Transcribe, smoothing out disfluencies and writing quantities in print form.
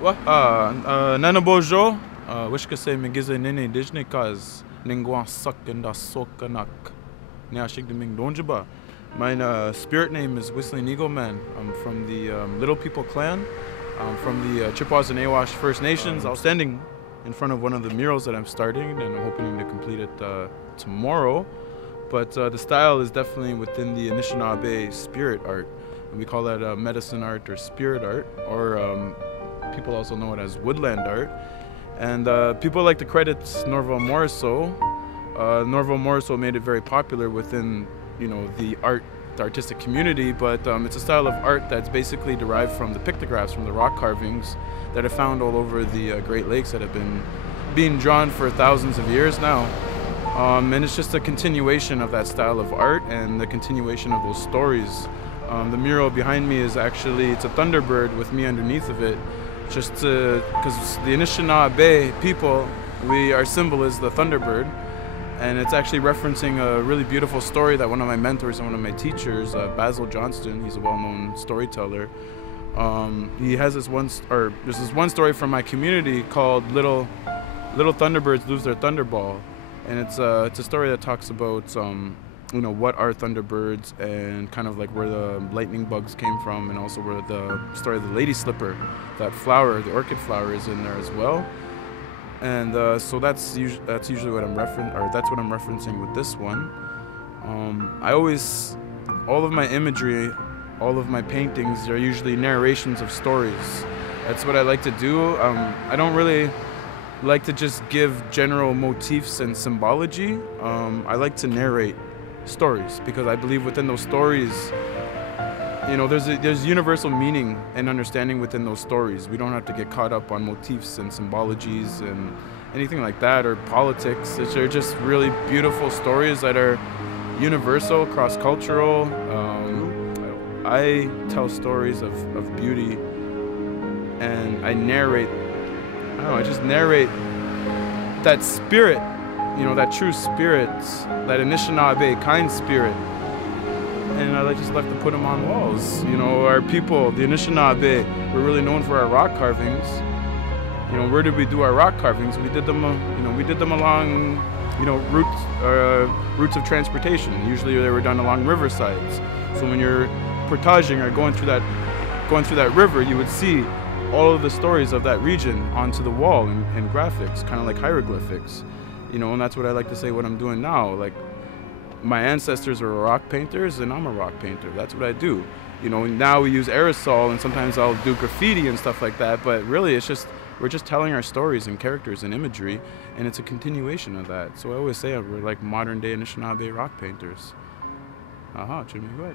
Nana Bojo, wish que se me gize nene Disney cause ningwa suck and da sokanak. Nyashik de Ming Donjaba. My spirit name is Whistling Eagle Man. I'm from the Little People clan. I'm from the Chippewas and Awash First Nations. I was standing in front of one of the murals that I'm starting, and I'm hoping to complete it tomorrow. But the style is definitely within the Anishinaabe spirit art. And we call that medicine art or spirit art, or people also know it as woodland art. And people like to credit Norval Morrisseau. Norval Morrisseau made it very popular within, the artistic community, but it's a style of art that's basically derived from the pictographs, from the rock carvings that are found all over the Great Lakes that have been being drawn for thousands of years now. And it's just a continuation of that style of art and the continuation of those stories. The mural behind me is actually, it's a Thunderbird with me underneath of it, just because the Anishinaabe people, our symbol is the Thunderbird. And it's actually referencing a really beautiful story that one of my mentors and one of my teachers, Basil Johnston, he's a well-known storyteller. He has there's this one story from my community called Little Thunderbirds Lose Their Thunderball. And it's a story that talks about, what are Thunderbirds and kind of like where the lightning bugs came from, and also where the story of the lady slipper, that flower, the orchid flower, is in there as well. And so that's usually what I'm that's what I'm referencing with this one. All of my imagery, all of my paintings are usually narrations of stories. That's what I like to do. I don't really like to just give general motifs and symbology. I like to narrate stories because I believe within those stories, there's universal meaning and understanding within those stories. We don't have to get caught up on motifs and symbologies and anything like that, or politics. They're just really beautiful stories that are universal, cross-cultural. I tell stories of beauty, and I just narrate that spirit, that true spirit, that Anishinaabe kind spirit. And I just like to put them on walls. Our people, the Anishinaabe, we're really known for our rock carvings. Where did we do our rock carvings? We did them along, routes of transportation. Usually they were done along riversides. So when you're portaging or going through that river, you would see all of the stories of that region onto the wall in graphics, kind of like hieroglyphics. And that's what I like to say what I'm doing now. Like, my ancestors were rock painters, and I'm a rock painter. That's what I do. Now we use aerosol, and sometimes I'll do graffiti and stuff like that, but really we're just telling our stories and characters and imagery, and it's a continuation of that. So I always say we're like modern day Anishinaabe rock painters. Aha, Chimigwech.